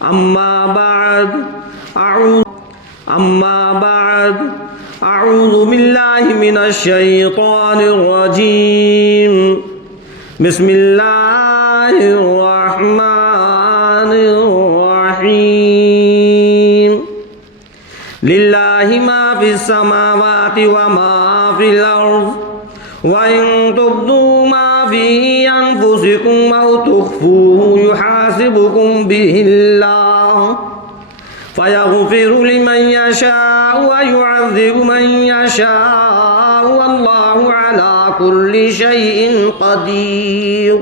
أما بعد أعوذ بالله من الشيطان الرجيم. بسم الله الرحمن الرحيم. لله ما في السماوات وما في الأرض وإن تبدوا ما في أنفسكم أو تخفوه يحاسبكم به الله فيغفر لمن يشاء ويعذب من يشاء والله على كل شيء قدير.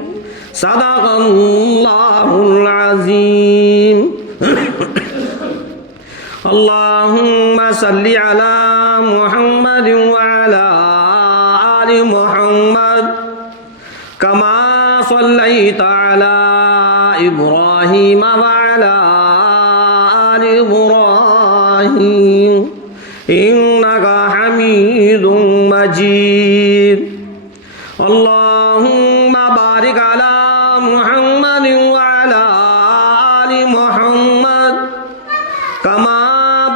صدق الله العظيم. اللهم صل على محمد وعلى آل محمد كما صليت على إبراهيم وعلى آل إبراهيم إنك حميد مجيد. اللهم بارك على محمد وعلى آل محمد كما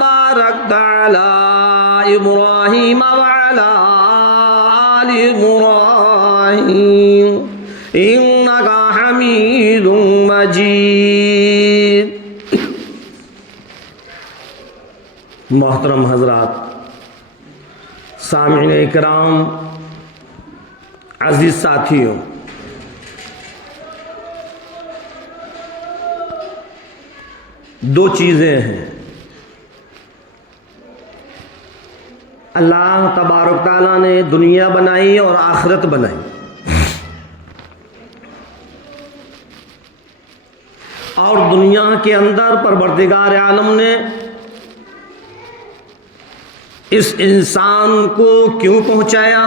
باركت على إبراهيم وعلى آل إبراهيم إنك حميد مجيد. محترم حضرات، سامعین اکرام، عزیز ساتھیوں، دو چیزیں ہیں. اللہ تبارک تعالیٰ نے دنیا بنائی اور آخرت بنائی. اور دنیا کے اندر پروردگار عالم نے اس انسان کو کیوں پہنچایا،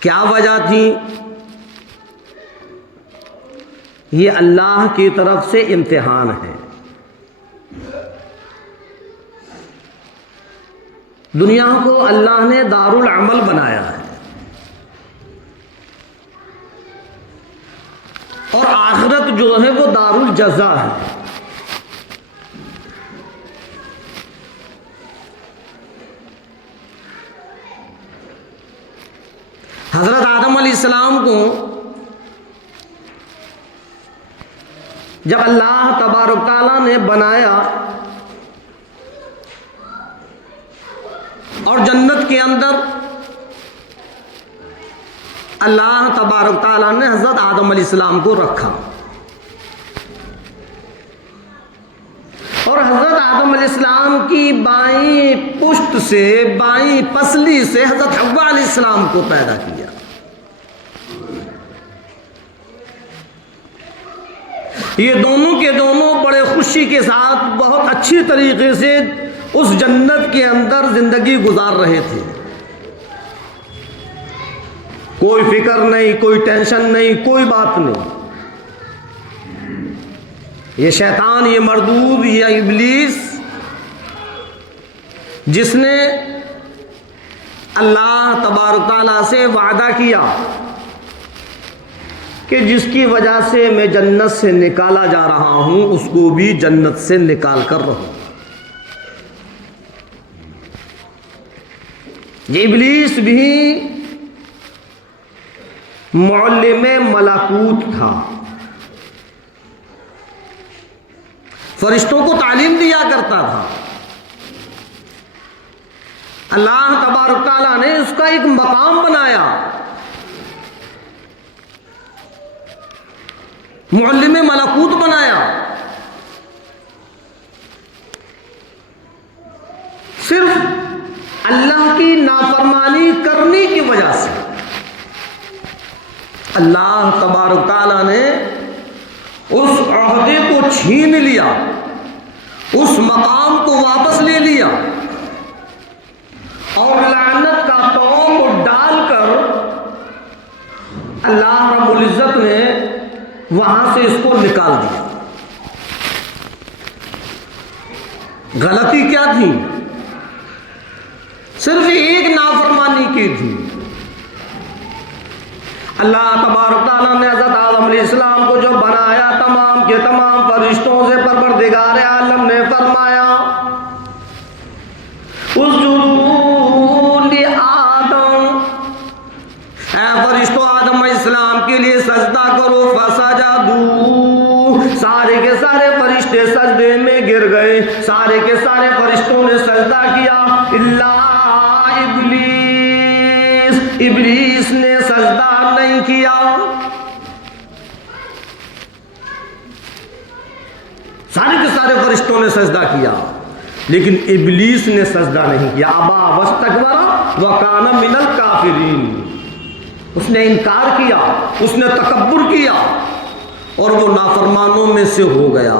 کیا وجہ تھی؟ یہ اللہ کی طرف سے امتحان ہے. دنیا کو اللہ نے دار العمل بنایا ہے اور آخرت جو ہے وہ دار الجزا ہے. حضرت آدم علیہ السلام کو جب اللہ تبارک تعالیٰ نے بنایا اور جنت کے اندر اللہ تبارک تعالیٰ نے حضرت آدم علیہ السلام کو رکھا اور حضرت آدم علیہ السلام کی بائیں پشت سے، بائیں پسلی سے حضرت حوا علیہ السلام کو پیدا کیا. یہ دونوں کے دونوں بڑے خوشی کے ساتھ بہت اچھی طریقے سے اس جنت کے اندر زندگی گزار رہے تھے. کوئی فکر نہیں، کوئی ٹینشن نہیں، کوئی بات نہیں. یہ شیطان، یہ مردود، یہ ابلیس، جس نے اللہ تبارک تعالیٰ سے وعدہ کیا کہ جس کی وجہ سے میں جنت سے نکالا جا رہا ہوں اس کو بھی جنت سے نکال کر رہوں. یہ ابلیس بھی معلم ملکوت تھا، فرشتوں کو تعلیم دیا کرتا تھا. اللہ تبارک تعالیٰ نے اس کا ایک مقام بنایا، معلم ملکوت بنایا. صرف اللہ کی نافرمانی کرنے کی وجہ سے اللہ تبارک تعالیٰ نے اس عہدے کو چھین لیا، اس مقام کو واپس لے لیا اور لعنت کا توق ڈال کر اللہ رب العزت نے وہاں سے اس کو نکال دیا. غلطی کیا تھی؟ صرف ایک نافرمانی کی تھی. اللہ تبارک تعالیٰ نے حضرت آدم علیہ السلام کو جو بنایا تمام کے فرشتوں سے پروردگار عالم نے فرمایا اسجدوا لآدم، اے فرشتوں آدم علیہ السلام کے لیے سجدہ کرو، فسجدوا، سارے کے سارے فرشتے سجدے میں گر گئے، سارے کے سارے فرشتوں نے سجدہ کیا الا ابلیس، ابلیس نے سجدہ نہیں کیا۔ سارے کے سارے فرشتوں نے سجدہ کیا لیکن ابلیس نے سجدہ نہیں کیا۔ ابا واستکبر وکان من الکافرین، اس نے انکار کیا، اس نے تکبر کیا اور وہ نافرمانوں میں سے ہو گیا۔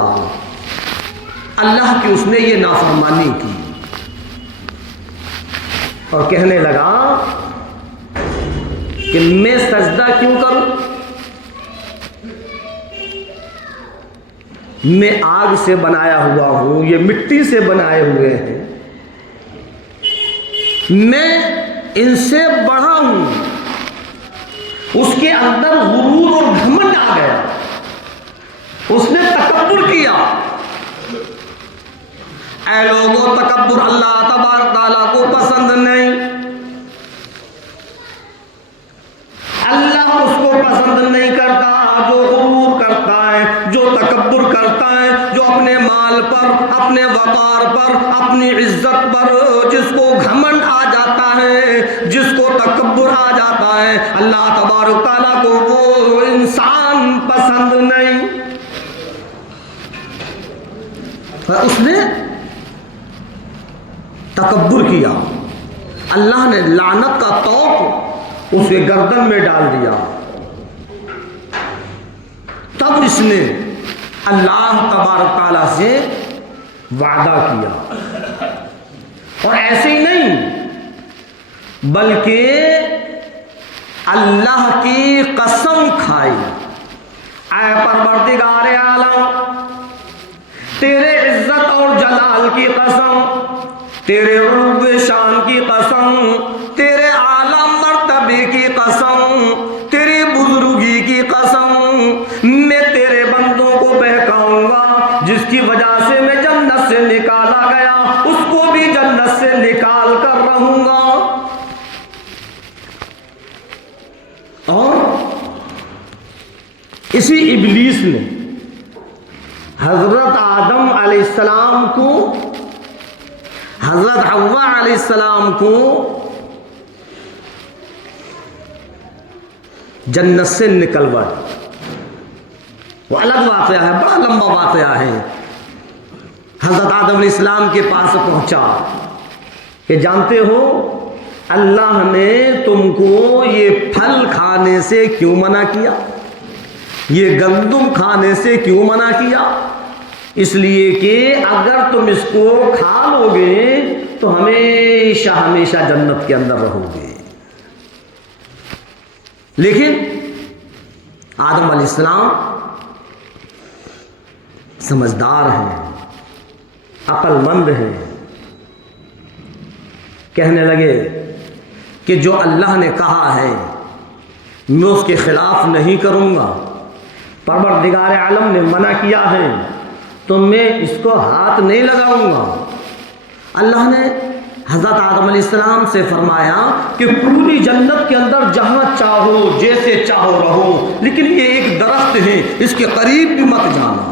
اللہ کی اس نے یہ نافرمانی کی اور کہنے لگا کہ میں سجدہ کیوں کروں، میں آگ سے بنایا ہوا ہوں، یہ مٹی سے بنائے ہوئے ہیں، میں ان سے بڑا ہوں۔ اس کے اندر غرور اور گھمنڈ آ گیا، اس نے تکبر کیا۔ اے لوگوں، تکبر اللہ تبارک تعالیٰ کو پسند نہیں، اللہ اس کو پسند نہیں کرتا جو غرور کرتا ہے، جو تکبر کرتا ہے، جو اپنے مال پر، اپنے وقار پر، اپنی عزت پر جس کو گھمنڈ آ جاتا ہے، جس کو تکبر آ جاتا ہے، اللہ تبارک تعالیٰ کو وہ انسان پسند نہیں۔ اس نے تکبر کیا، اللہ نے لعنت کا طوق اس کے گردن میں ڈال دیا۔ تب اس نے اللہ تبارک تعالیٰ سے وعدہ کیا، اور ایسے ہی نہیں بلکہ اللہ کی قسم کھائی، اے پروردگار عالم، تیرے عزت اور جلال کی قسم، تیرے علو شان کی قسم، تیرے اعلیٰ مرتبے کی قسم، تیری بزرگی کی قسم، میں تیرے بندوں کو بہکاؤں گا، جس کی وجہ سے میں جنت سے نکالا گیا اس کو بھی جنت سے نکال کر رہوں گا۔ اور اسی ابلیس نے حضرت آدم علیہ السلام کو، حضرت حوا علیہ السلام کو جنت سے نکلوا دیا۔ وہ الگ واقعہ ہے، بڑا لمبا واقعہ ہے۔ حضرت آدم علیہ السلام کے پاس پہنچا کہ جانتے ہو اللہ نے تم کو یہ پھل کھانے سے کیوں منع کیا، یہ گندم کھانے سے کیوں منع کیا؟ اس لیے کہ اگر تم اس کو کھا لو گے تو ہمیشہ ہمیشہ جنت کے اندر رہو گے۔ لیکن آدم علیہ السلام سمجھدار ہیں، عقل مند ہیں، کہنے لگے کہ جو اللہ نے کہا ہے میں اس کے خلاف نہیں کروں گا، پروردگار عالم نے منع کیا ہے تو میں اس کو ہاتھ نہیں لگاؤں گا۔ اللہ نے حضرت آدم علیہ السلام سے فرمایا کہ پوری جنت کے اندر جہاں چاہو جیسے چاہو رہو، لیکن یہ ایک درخت ہے، اس کے قریب بھی مت جانا،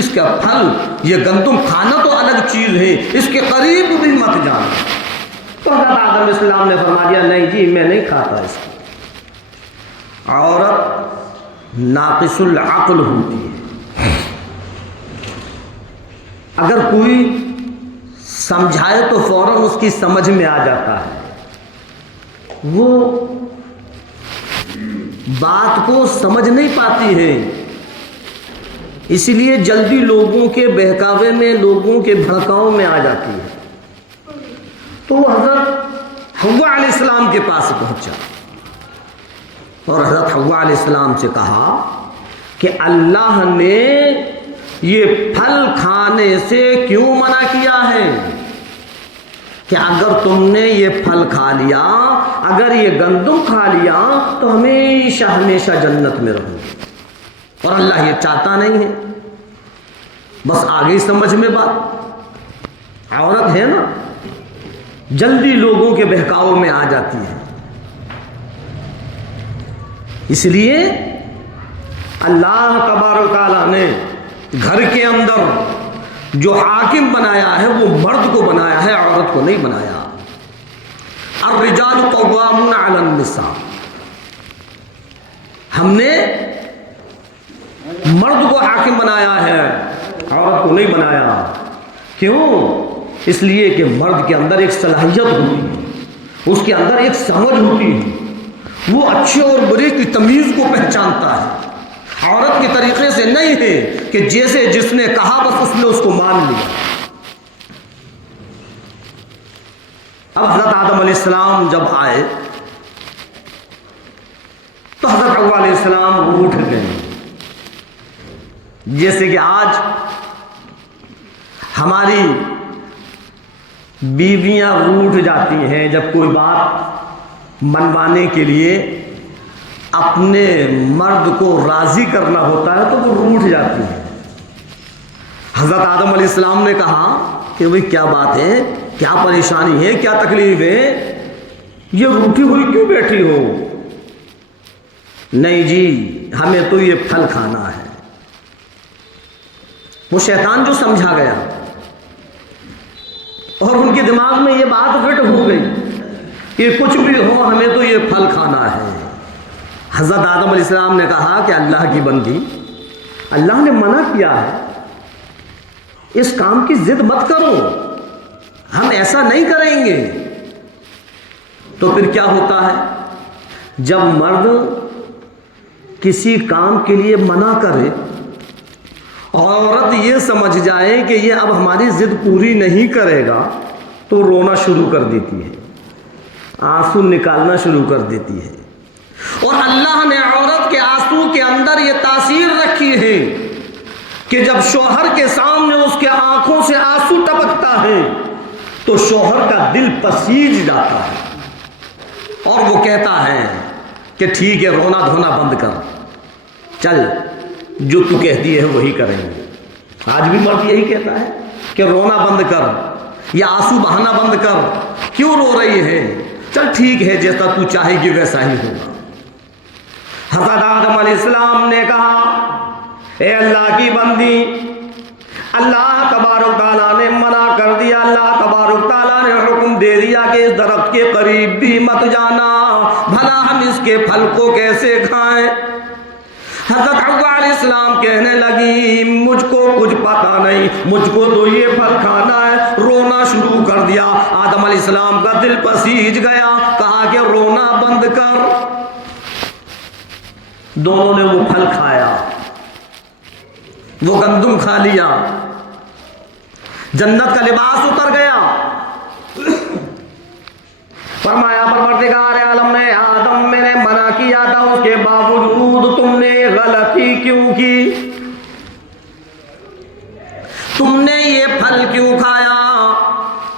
اس کا پھل، یہ گندم کھانا تو الگ چیز ہے، اس کے قریب بھی مت جانا۔ تو حضرت آدم علیہ السلام نے فرما دیا نہیں جی میں نہیں کھاتا اس کو۔ عورت ناقص العقل ہوتی ہے، اگر کوئی سمجھائے تو فوراً اس کی سمجھ میں آ جاتا ہے، وہ بات کو سمجھ نہیں پاتی ہے، اسی لیے جلدی لوگوں کے بہکاوے میں، لوگوں کے بھڑکاؤ میں آ جاتی ہے۔ تو وہ حضرت حوا علیہ السلام کے پاس پہنچا اور حضرت حوا علیہ السلام سے کہا کہ اللہ نے یہ پھل کھانے سے کیوں منع کیا ہے کہ اگر تم نے یہ پھل کھا لیا، اگر یہ گندم کھا لیا تو ہمیشہ ہمیشہ جنت میں رہو، اور اللہ یہ چاہتا نہیں ہے۔ بس آگے سمجھ میں بات. عورت ہے نا جلدی لوگوں کے بہکاؤ میں آ جاتی ہے. اس لیے اللہ تبارک و تعالیٰ نے گھر کے اندر جو حاکم بنایا ہے وہ مرد کو بنایا ہے، عورت کو نہیں بنایا. الرجال قوامون علی النساء، ہم نے مرد کو حاکم بنایا ہے، عورت کو نہیں بنایا. کیوں؟ اس لیے کہ مرد کے اندر ایک صلاحیت ہوتی ہے، اس کے اندر ایک سمجھ ہوتی ہے، وہ اچھے اور برے کی تمیز کو پہچانتا ہے. عورت کے طریقے سے نہیں ہے کہ جیسے جس نے کہا بس اس نے اس کو مان لیا. اب حضرت آدم علیہ السلام جب آئے تو حضرت حوا علیہ السلام روٹھ گئے. جیسے کہ آج ہماری بیویاں روٹھ جاتی ہیں جب کوئی بات منوانے کے لیے اپنے مرد کو راضی کرنا ہوتا ہے تو وہ روٹھ جاتی ہیں. حضرت آدم علیہ السلام نے کہا کہ بھئی کیا بات ہے، کیا پریشانی ہے، کیا تکلیف ہے، یہ روٹھی ہوئی کیوں بیٹھی ہو؟ نہیں جی ہمیں تو یہ پھل کھانا ہے. وہ شیطان جو سمجھا گیا اور ان کے دماغ میں یہ بات فٹ ہو گئی کہ کچھ بھی ہو ہمیں تو یہ پھل کھانا ہے. حضرت آدم علیہ السلام نے کہا کہ اللہ کی بندی، اللہ نے منع کیا ہے، اس کام کی ضد مت کرو، ہم ایسا نہیں کریں گے. تو پھر کیا ہوتا ہے جب مرد کسی کام کے لیے منع کرے اور عورت یہ سمجھ جائے کہ یہ اب ہماری ضد پوری نہیں کرے گا تو رونا شروع کر دیتی ہے، آنسو نکالنا شروع کر دیتی ہے. اور اللہ نے عورت کے آنسو کے اندر یہ تاثیر رکھی ہے کہ جب شوہر کے سامنے اس کے آنکھوں سے آنسو ٹپکتا ہے تو شوہر کا دل پسیج جاتا ہے اور وہ کہتا ہے کہ ٹھیک ہے رونا دھونا بند کر، چل جو تو کہتی ہے وہی کریں گے. آج بھی مرد یہی کہتا ہے کہ رونا بند کر یا آنسو بہانا بند کر، کیوں رو رہی ہے، چل ٹھیک ہے جیسا تو چاہے گی ویسا ہی ہوگا. حضرت آدم علیہ السلام نے کہا اے اللہ کی بندی، اللہ تبارک تعالیٰ نے منع کر دیا، اللہ تبارک تعالیٰ نے حکم دے دیا کہ اس درخت کے قریب بھی مت جانا، بھلا ہم اس کے پھل کو کیسے کھائیں. حضرت حوا علیہ السلام کہنے لگی مجھ کو کچھ پتا نہیں، مجھ کو تو یہ پھل کھانا ہے. رونا شروع کر دیا. آدم علیہ السلام کا دل پسیج گیا، کہا کہ رونا بند کر. دونوں نے وہ پھل کھایا، وہ گندم کھا لیا، جنت کا لباس اتر گیا. فرمایا پروردگار عالم نے آدم میں نے منع کیا تھا، اس کے باوجود تم نے غلطی کیوں کی؟ تم نے یہ پھل کیوں کھایا؟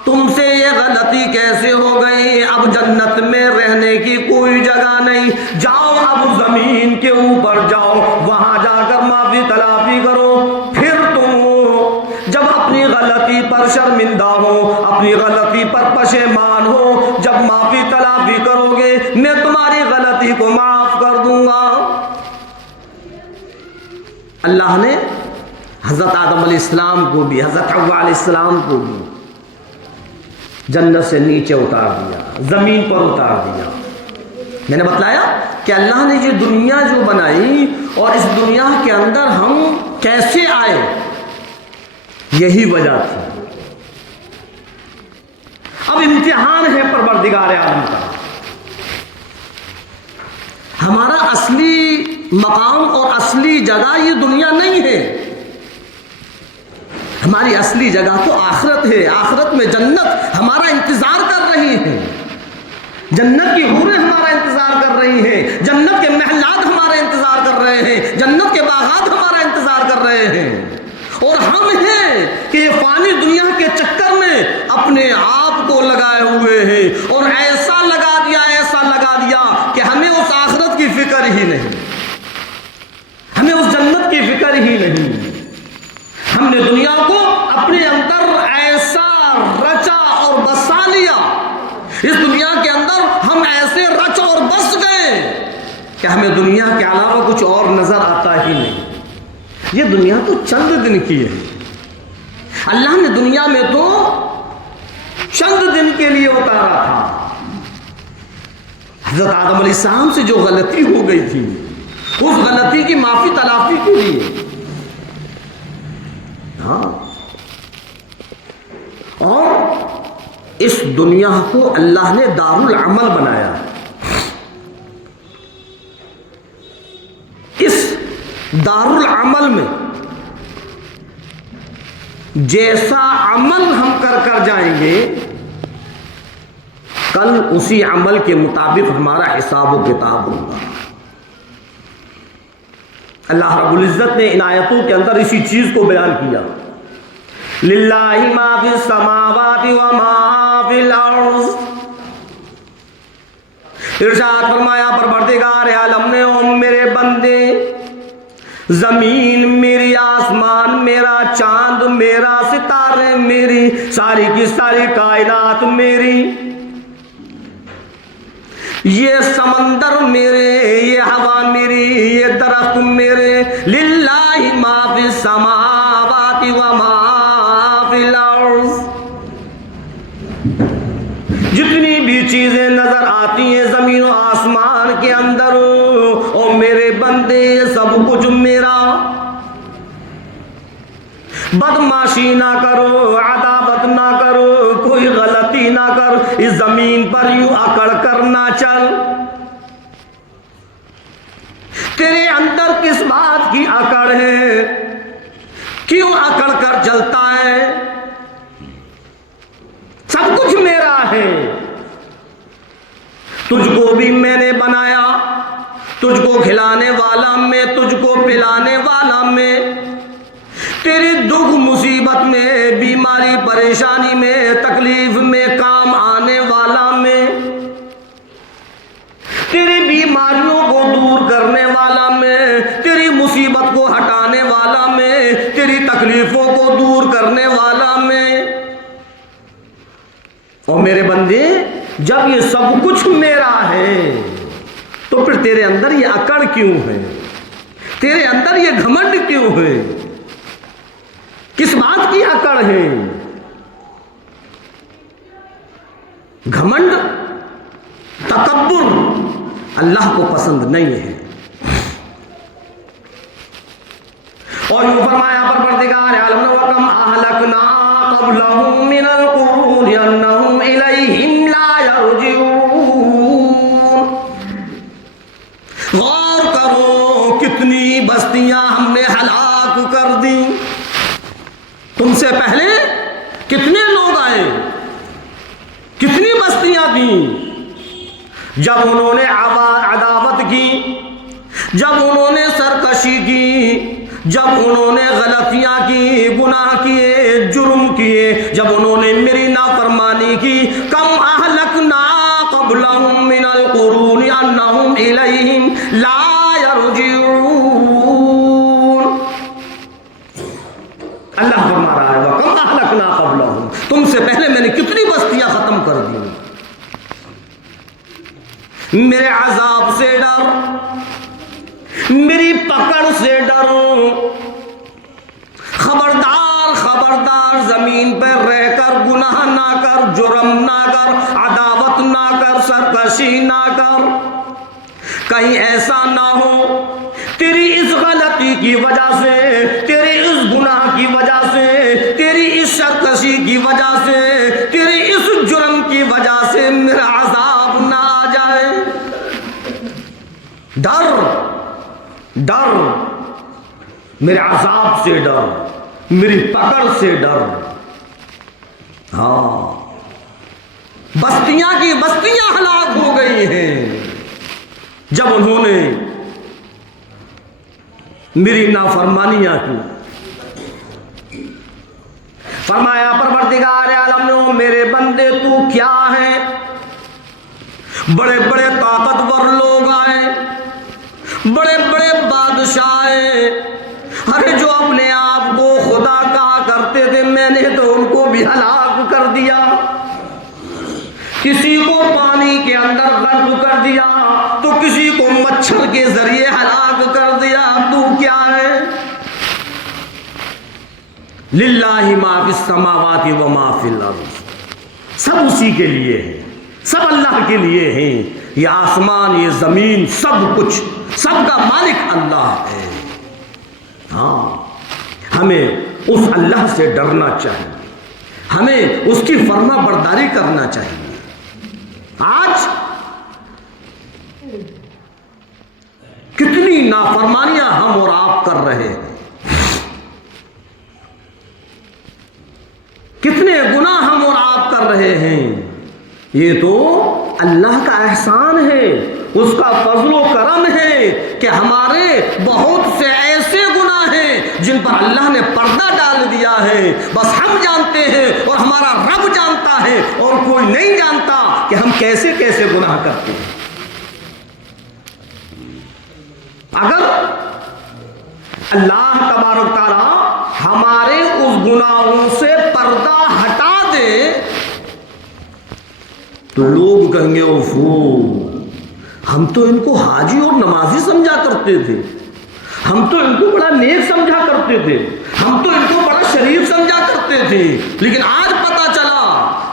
تم سے یہ غلطی کیسے ہو گئی؟ اب جنت میں رہنے کی کوئی جگہ نہیں، جاؤ اب زمین کے اوپر جاؤ، وہاں جا کر معافی تلافی کرو. پھر تم جب اپنی غلطی پر شرمندہ ہو، اپنی غلطی پر پشیمان ہو، جب معافی تلافی کرو گے میں تمہاری غلطی کو معاف کر دوں گا. اللہ نے حضرت آدم علیہ السلام کو بھی، حضرت حوا علیہ السلام کو بھی جنت سے نیچے اتار دیا، زمین پر اتار دیا. میں نے بتلایا کہ اللہ نے یہ دنیا جو بنائی اور اس دنیا کے اندر ہم کیسے آئے، یہی وجہ تھی. اب امتحان ہے پروردگار عالم کا. ہمارا اصلی مقام اور اصلی جگہ یہ دنیا نہیں ہے، ہماری اصلی جگہ تو آخرت ہے. آخرت میں جنت ہمارا انتظار کر رہی ہے، جنت کی حوریں ہمارا انتظار کر رہی ہیں، جنت کے محلات ہمارا انتظار کر رہے ہیں، جنت کے باغات ہمارا انتظار کر رہے ہیں. اور ہم ہیں کہ یہ فانی دنیا کے چکر میں اپنے آپ کو لگائے ہوئے ہیں اور ایسا لگا دیا کہ ہمیں اس آخرت کی فکر ہی نہیں، ہمیں اس جنت کی فکر ہی نہیں. ہم نے دنیا کہ ہمیں دنیا کے علاوہ کچھ اور نظر آتا ہی نہیں. یہ دنیا تو چند دن کی ہے. اللہ نے دنیا میں تو چند دن کے لیے اتارا تھا. حضرت آدم علیہ السلام سے جو غلطی ہو گئی تھی اس غلطی کی معافی تلافی کے لیے. ہاں، اور اس دنیا کو اللہ نے دار العمل بنایا. اس دار العمل میں جیسا عمل ہم کر جائیں گے کل اسی عمل کے مطابق ہمارا حساب و کتاب ہوگا. اللہ رب العزت نے ان آیتوں کے اندر اسی چیز کو بیان کیا. للہ ما فی السماوات و ما فی الارض. ارشاد فرمایا پروردگار عالم نے، او میرے بندے، زمین میری، آسمان میرا، چاند میرا، ستارے میری، ساری کی ساری کائنات میری، یہ سمندر میرے، یہ ہوا میری، یہ درخت میرے. للہ ما فی السماوات و ما فی الارض. جتنی بھی چیزیں نظر آتی ہیں زمین و آسمان کے اندر، او میرے بندے، سب کچھ میرا. بدماشی نہ کرو، عداوت نہ کرو، کوئی غلطی نہ کر. اس زمین پر یوں اکڑ کر نہ چل. تیرے اندر کس بات کی اکڑ ہے؟ کیوں اکڑ کر چلتا ہے؟ سب کچھ میرا ہے. تجھ کو بھی میں نے بنایا، تجھ کو کھلانے والا میں، تجھ کو پلانے والا میں، تیری دکھ مصیبت میں، بیماری پریشانی میں، تکلیف میں کام آنے والا میں، تیری بیماریوں کو دور کرنے والا میں، تیری مصیبت کو ہٹانے والا میں، تیری تکلیفوں کو دور کرنے والا میں. اور میرے بندے، جب یہ سب کچھ میرا ہے تو پھر تیرے اندر یہ اکڑ کیوں ہے؟ تیرے اندر یہ گھمنڈ کیوں ہے؟ کس بات کی اکڑ ہے؟ گھمنڈ، تکبر اللہ کو پسند نہیں ہے. اور یوں فرمایا پروردگار عالم نے، وَكَمْ أَهْلَكْنَا قَبْلَهُم مِّنَ الْقُرُونِ أَنَّهُمْ إِلَيْهِمْ لَا يَرْجِعُونَ. غور کرو، کتنی بستیاں ہم نے ہلاک کر دی. تم سے پہلے کتنے لوگ آئے، کتنی بستیاں دیں. جب انہوں نے عداوت کی، جب انہوں نے سرکشی کی، جب انہوں نے غلطیاں کی، گناہ کیے، جرم کیے، جب انہوں نے میری نافرمانی کی. کم اہلکنا قبلہم من القرون انہم الیہم لا یرجعون. اللہ فرما رہا ہے وَكَمْ أَهْلَكْنَا قَبْلَهُمْ. تم سے پہلے میں نے کتنی بستیاں ختم کر دی. میرے عذاب سے ڈر، میری پکڑ سے ڈرو. خبردار خبردار، زمین پر رہ کر گناہ نہ کر، جرم نہ کر، عداوت نہ کر، سرکشی نہ کر. کہیں ایسا نہ ہو تیری اس غلطی کی وجہ سے، تیری اس گناہ کی وجہ سے، تیری اس سرکشی کی وجہ سے، تیری اس جرم کی وجہ سے میرا عذاب نہ آ جائے. ڈر ڈر، میرے عذاب سے ڈر، میری پکڑ سے ڈر. ہاں، بستیاں کی بستیاں ہلاک ہو گئی ہیں جب انہوں نے میری نافرمانیاں کی. فرمایا پروردگار عالم نے، میرے بندے تو کیا ہے؟ بڑے بڑے طاقتور لوگ آئے، بڑے بڑے بادشاہ آئے. ارے جو اپنے آپ کو خدا کہا کرتے تھے، میں نے تو ان کو بھی ہلاک کر دیا. کسی کو پانی کے اندر غرق کر دیا تو کسی کو مچھر کے ذریعے ہلاک کر دیا، تو کیا ہے؟ للہ ما فی السماوات و ما فی الارض، سب اسی کے لیے ہیں، سب اللہ کے لیے ہیں، یہ آسمان، یہ زمین، سب کچھ، سب کا مالک اللہ ہے۔ ہاں، ہمیں اس اللہ سے ڈرنا چاہیے، ہمیں اس کی فرما برداری کرنا چاہیے۔ آج کتنی نافرمانیاں ہم اور آپ کر رہے ہیں، کتنے گناہ ہم اور آپ کر رہے ہیں، یہ تو اللہ کا احسان ہے، اس کا فضل و کرم ہے کہ ہمارے بہت سے ایسے گناہ ہیں جن پر اللہ نے پردہ ڈال دیا ہے، بس ہم جانتے ہیں اور ہمارا رب جانتا ہے، اور کوئی نہیں جانتا کہ ہم کیسے کیسے گناہ کرتے ہیں۔ اگر اللہ تبارک تعالی ہمارے اس گناہوں سے پردہ ہٹا دے تو لوگ کہیں گے اوفو، ہم تو ان کو حاجی اور نمازی سمجھا کرتے تھے، ہم تو ان کو بڑا نیک سمجھا کرتے تھے، ہم تو ان کو بڑا شریف سمجھا کرتے تھے، لیکن آج پتا چلا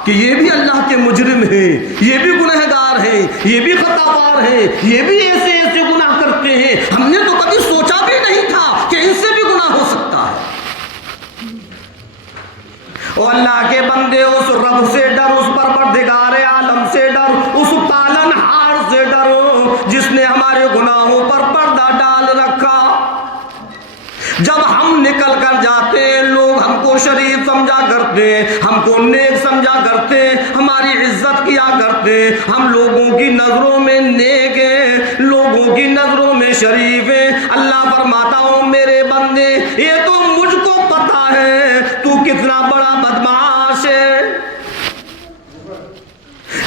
کہ یہ بھی اللہ کے مجرم ہیں، یہ بھی گنہگار ہیں، یہ بھی خطاکار ہیں، یہ بھی ایسے ایسے گناہ کرتے ہیں، ہم نے تو کبھی سوچا بھی نہیں تھا کہ ان سے بھی گناہ ہو سکتا ہے۔ اور اللہ کے بندے، اس رب سے ڈر، اس پروردگار عالم سے ڈر، اس پالن ہار سے ڈرو جس نے ہمارے گناہوں پر پردہ ڈال رکھا۔ جب ہم نکل کر جاتے ہیں لوگ ہم کو شریف سمجھا کرتے ہیں، ہم کو نیک سمجھا کرتے ہیں، ہماری عزت کیا کرتے ہیں، ہم لوگوں کی نظروں میں نیک ہیں، لوگوں کی نظروں میں شریف ہیں۔ اللہ فرماتا ہوں میرے بندے، یہ تو مجھ کو پتا ہے تو کتنا بڑا بدمعاش ہے،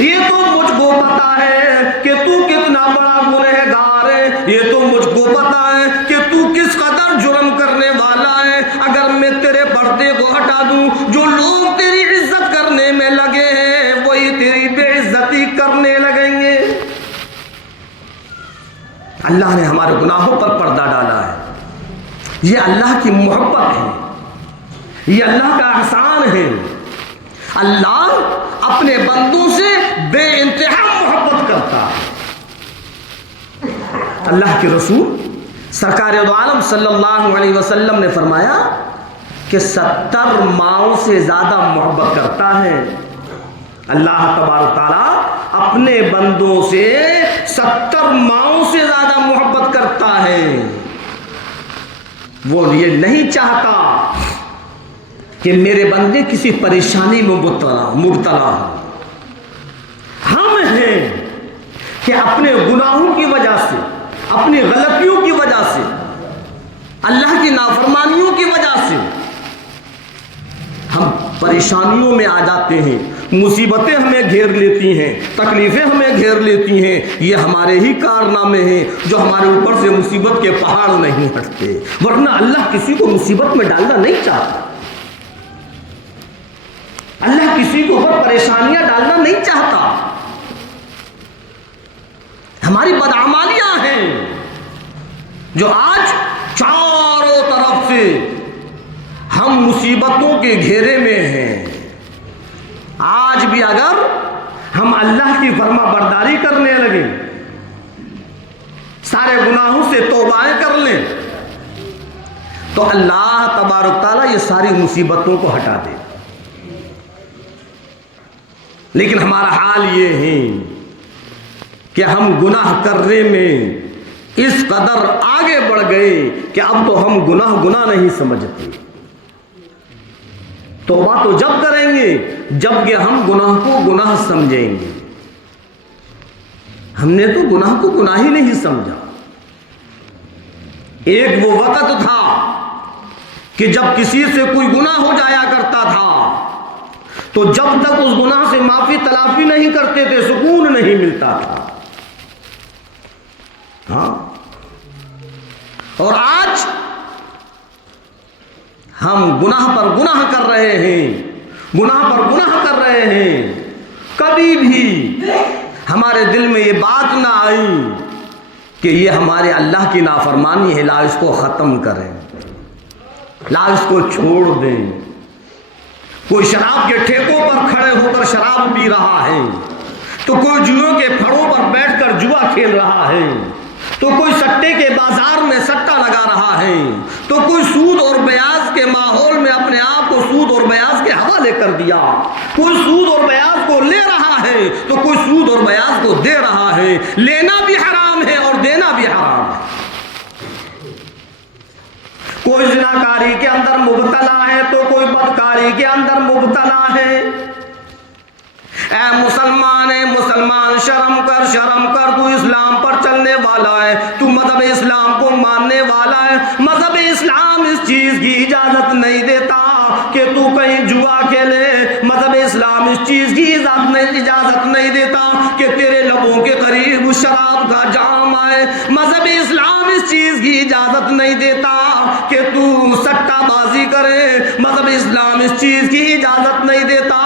یہ تو مجھ کو پتا ہے کہ تو کتنا بڑا گنہگار ہے، یہ تو مجھ کو پتا ہے کہ تو کس قدر جرم کرنے والا ہے۔ اگر میں تیرے پردے کو ہٹا دوں، جو لوگ تیری عزت کرنے میں لگے ہیں وہی تیری بے عزتی کرنے لگیں گے۔ اللہ نے ہمارے گناہوں پر پردہ ڈالا ہے، یہ اللہ کی محبت ہے، یہ اللہ کا احسان ہے۔ اللہ اپنے بندوں سے بے انتہا محبت کرتا ہے۔ اللہ کے رسول سرکار دو عالم صلی اللہ علیہ وسلم نے فرمایا کہ 70 ماؤں سے زیادہ محبت کرتا ہے اللہ تبارک تعالیٰ، اپنے بندوں سے 70 ماؤں سے زیادہ محبت کرتا ہے۔ وہ یہ نہیں چاہتا کہ میرے بندے کسی پریشانی میں مبتلا ہوں۔ ہم ہیں کہ اپنے گناہوں کی وجہ سے، اپنی غلطیوں کی وجہ سے، اللہ کی نافرمانیوں کی وجہ سے ہم پریشانیوں میں آ جاتے ہیں، مصیبتیں ہمیں گھیر لیتی ہیں، تکلیفیں ہمیں گھیر لیتی ہیں۔ یہ ہمارے ہی کارنامے ہیں جو ہمارے اوپر سے مصیبت کے پہاڑ نہیں ہٹتے، ورنہ اللہ کسی کو مصیبت میں ڈالنا نہیں چاہتا، اللہ کسی کو اوپر پریشانیاں ڈالنا نہیں چاہتا۔ ہماری بدعمالیاں ہیں جو آج چاروں طرف سے ہم مصیبتوں کے گھیرے میں ہیں۔ آج بھی اگر ہم اللہ کی فرما برداری کرنے لگیں، سارے گناہوں سے توبائیں کر لیں، تو اللہ تبارک تعالیٰ یہ ساری مصیبتوں کو ہٹا دے۔ لیکن ہمارا حال یہ ہے کہ ہم گناہ کرنے میں اس قدر آگے بڑھ گئے کہ اب تو ہم گناہ نہیں سمجھتے۔ توبہ تو جب کریں گے جب کہ ہم گناہ کو گناہ سمجھیں گے۔ ہم نے تو گناہ کو گناہ ہی نہیں سمجھا۔ ایک وہ وقت تھا کہ جب کسی سے کوئی گناہ ہو جایا کرتا تھا تو جب تک اس گناہ سے معافی تلافی نہیں کرتے تھے سکون نہیں ملتا تھا۔ ہاں، اور آج ہم گناہ پر گناہ کر رہے ہیں، گناہ پر گناہ کر رہے ہیں۔ کبھی بھی ہمارے دل میں یہ بات نہ آئی کہ یہ ہمارے اللہ کی نافرمانی ہے، لا اس کو ختم کریں، لا اس کو چھوڑ دیں۔ کوئی شراب کے ٹھیکوں پر کھڑے ہو کر شراب پی رہا ہے، تو کوئی جوئوں کے پھڑوں پر بیٹھ کر جوا کھیل رہا ہے، تو کوئی سٹے کے بازار میں سٹا لگا رہا ہے، تو کوئی سود اور بیاض کے ماحول میں اپنے آپ کو سود اور بیاض کے حوالے کر دیا، کوئی سود اور بیاض کو لے رہا ہے تو کوئی سود اور بیاض کو دے رہا ہے۔ لینا بھی حرام ہے اور دینا بھی حرام ہے۔ کوئی زناکاری کے اندر مبتلا ہے تو کوئی بدکاری کے اندر مبتلا ہے۔ اے مسلمان شرم کر، تو اسلام پر چلنے والا ہے، تو مذہب اسلام کو ماننے والا ہے۔ مذہب اسلام اس چیز کی اجازت نہیں دیتا کہ تو کہیں جوا کھیلے، مذہب اسلام اس چیز کی اجازت نہیں دیتا کہ تیرے لبوں کے قریب شراب کا جام آئے، مذہب اسلام اس چیز کی اجازت نہیں دیتا کہ تو سٹا بازی کرے، مذہب اسلام اس چیز کی اجازت نہیں دیتا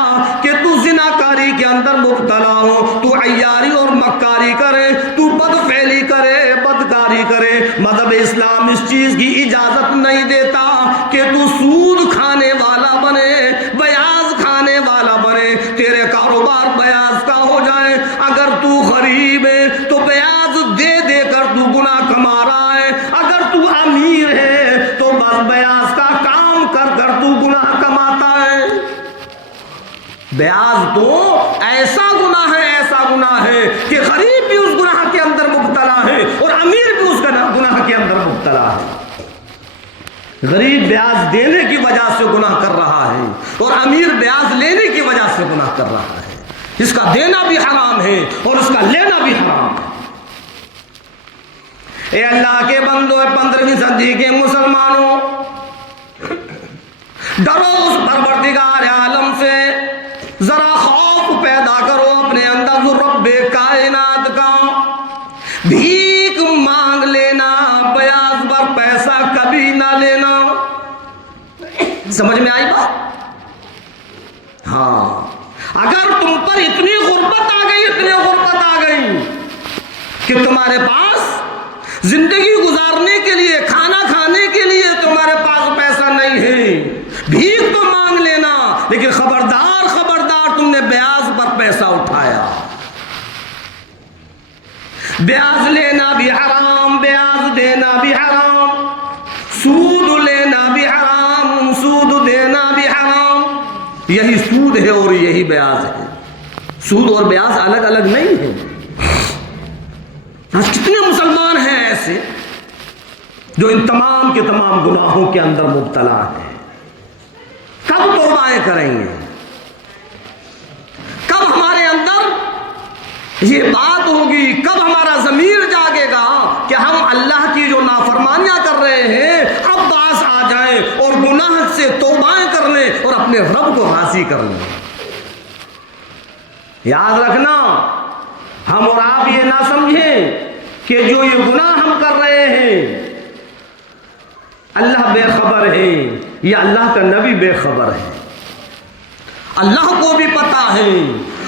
کہ تو زناکاری کے اندر مبتلا ہو، تو عیاری اور مکاری کرے، تو بدفعلی کرے، بدکاری کرے۔ مذہب اسلام اس چیز کی اجازت نہیں دیتا کہ تو سود کھانے والا بنے، بیاض کھانے والا بنے، تیرے کاروبار بیاض کا ہو جائے۔ اگر تو غریب ہے تو بیاض دے دے کر تو گناہ کما رہا ہے، اگر تو امیر ہے تو بس بیاض کا کام کر کر تو گناہ کماتا ہے۔ بیاض تو ایسا گناہ ہے کہ غریب بھی اس گناہ کے اندر مبتلا ہے اور امیر بھی اس گناہ کے اندر مبتلا ہے۔ غریب بیاض دینے کی وجہ سے گناہ کر رہا ہے اور امیر بیاض لینے کی وجہ سے گناہ کر رہا ہے۔ اس کا دینا بھی حرام ہے اور اس کا لینا بھی حرام ہے۔ اے اللہ کے بندو، 15ویں صدی کے مسلمانوں، ڈرو اس پروردگار عالم سے، ذرا خوف پیدا کرو اپنے اندر رب کائنات کا۔ بھیک مانگ لینا، بیاض پر پیسہ کبھی نہ لینا۔ سمجھ میں آئی بات؟ ہاں، اگر تم پر اتنی غربت آ گئی کہ تمہارے پاس زندگی گزارنے کے لیے، کھانا کھانے کے لیے تمہارے پاس پیسہ نہیں ہے، بھیک تو مانگ لینا، لیکن خبردار تم نے بیاض پر پیسہ اٹھایا۔ بیاض لینا بھی حرام، بیاض دینا بھی حرام، سود لینا بھی حرام، سود دینا بھی حرام۔ یہی سود ہے اور یہی بیاض ہے، سود اور بیاض الگ الگ نہیں ہے۔ آج کتنے مسلمان ہیں ایسے جو ان تمام کے تمام گناہوں کے اندر مبتلا ہیں؟ کب توبہ کریں گے؟ کب ہمارے اندر یہ بات ہوگی؟ کب ہمارا ضمیر جاگے گا کہ ہم اللہ کی جو نافرمانیاں کر رہے ہیں اب باس آ جائیں اور گناہ سے توبہ کر لیں اور اپنے رب کو راضی کر لیں؟ یاد رکھنا، ہم اور آپ یہ نہ سمجھیں کہ جو یہ گناہ ہم کر رہے ہیں اللہ بے خبر ہے یا اللہ کا نبی بے خبر ہے۔ اللہ کو بھی پتا ہے،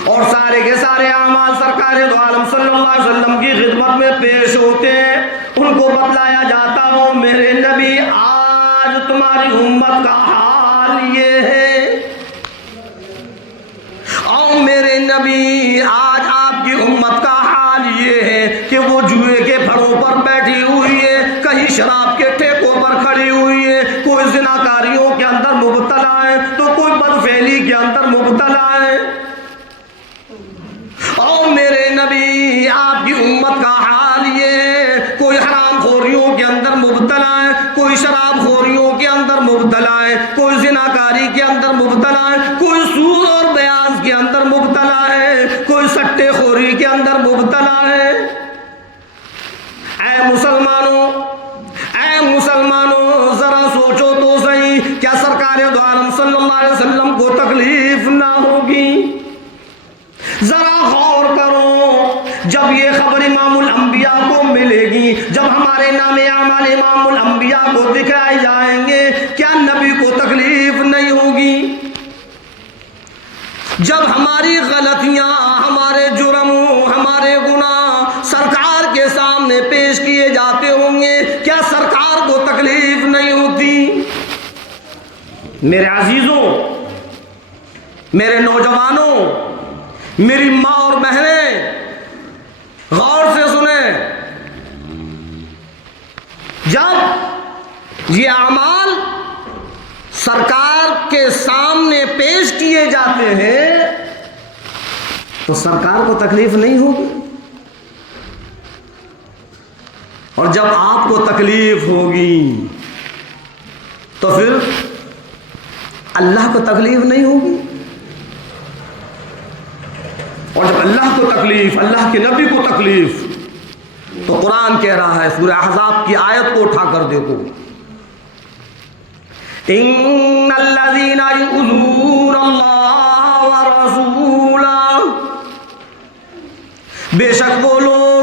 اور سارے کے سارے اعمال سرکار دو عالم صلی اللہ علیہ وسلم کی خدمت میں پیش ہوتے ہیں، ان کو بتلایا جاتا ہو میرے نبی آج تمہاری امت کا حال یہ ہے، اور میرے نبی آج آپ کی امت کا حال یہ ہے کہ وہ جوئے کے پھڑوں پر بیٹھی ہوئی ہے، کہیں شراب کے ٹھیکوں پر کھڑی ہوئی ہے، کوئی زناکاریوں کے اندر مبتلا ہے تو کوئی بدفعلی کے اندر مبتلا ہے۔ اور میرے نبی آپ کی امت کا حال یہ ہے، کوئی حرام خوریوں کے اندر مبتلا ہے، کوئی شراب خوریوں کے اندر مبتلا ہے، کوئی زناکاری کے اندر مبتلا ہے، کوئی سود اور بیاض کے اندر مبتلا ہے، کوئی سٹے خوری کے اندر مبتلا ہے۔ اے مسلمانوں ذرا سوچو تو صحیح، کیا سرکار دو عالم صلی اللہ علیہ وسلم کو تکلیف نہ ہوگی؟ ذرا غور کرو، جب یہ خبر امام الانبیاء کو ملے گی، جب ہمارے نام اعمال امام الانبیاء کو دکھائے جائیں گے، کیا نبی کو تکلیف نہیں ہوگی؟ جب ہماری غلطیاں، ہمارے جرم، میرے عزیزوں، میرے نوجوانوں، میری ماں اور بہنیں، غور سے سنیں، جب یہ اعمال سرکار کے سامنے پیش کیے جاتے ہیں تو سرکار کو تکلیف نہیں ہوگی، اور جب آپ کو تکلیف ہوگی تو پھر اللہ کو تکلیف نہیں ہوگی، اور جب اللہ کو تکلیف، اللہ کے نبی کو تکلیف، تو قرآن کہہ رہا ہے، سورہ احزاب کی آیت کو اٹھا کر دیکھو، ان الذین یؤذون اللہ ورسولہ، بے شک وہ لوگ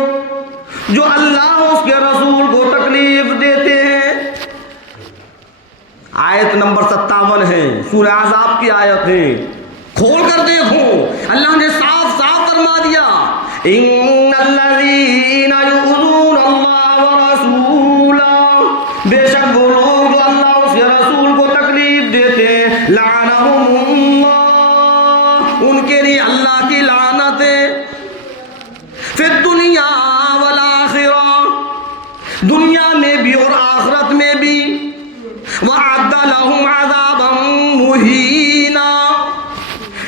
جو اللہ اس کے رسول کو تکلیف دیتے ہیں۔ آیت نمبر 57 ہے، سورہ احزاب کی آیت ہے، کھول کر دیکھو، اللہ نے صاف صاف فرما دیا، ان الذین یؤذون اللہ ورسولہ، بے شک وہ لوگ جو اللہ اس کے رسول کو تکلیف دیتے ہیں، لعنہم اللہ، ان کے لیے اللہ کی لعنت ہے، فی الدنیا والآخرہ، دنیا میں بھی اور آخرت میں بھی، وَأَعَدَّ لَهُمْ عَذَابًا مُهِينًا،